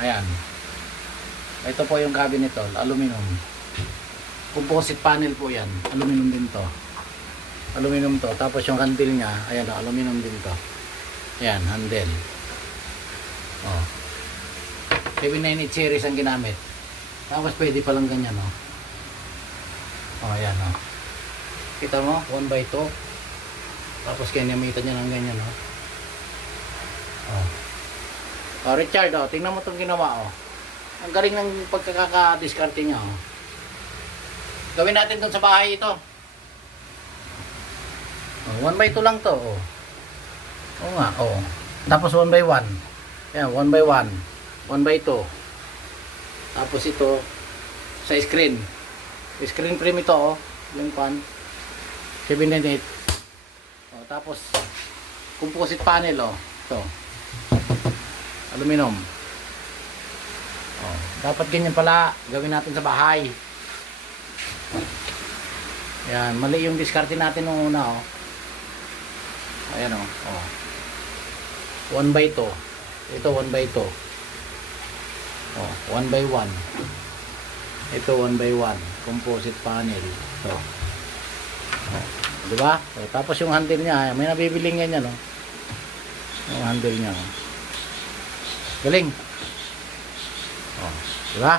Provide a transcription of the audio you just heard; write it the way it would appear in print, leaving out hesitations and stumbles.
Ayan. Ito po yung cabinet to, aluminum. Composite panel po yan. Aluminum din to. Aluminum to. Tapos yung handle niya, ayan, aluminum din to. Ayan, handle. Oh. 798 series ang ginamit. Tapos pwede palang ganyan, oh. Oh, ayan, oh. Kita mo, 1x2. Tapos kinamitan niya ng ganyan, oh. Oh. Oh, Richard, oh, tingnan mo itong ginawa, oh. Ang galing ng pagkakadiskarte niya, oh. Gawin natin doon sa bahay ito. Oh, 1x2 lang to, oh. Oo nga, oh. Tapos 1x1. Ayan, 1x1. 1x2. Tapos ito sa screen. Screen frame ito, oh. Yung pan 798. Oh, tapos composite panel, oh. Ito. Aluminum. Oh, dapat ganyan pala gawin natin sa bahay. Ayan, mali yung diskarte natin nung una, oh. Ayan, oh. Oh. 1x2. Ito 1x2. Oh, 1x1. Ito 1x1. Composite panel. Ito. Oh, di ba? Oh, tapos yung handle niya, may nabibiling ganyan, oh. Yung handle niya, oh. Galing. Oh, di ba?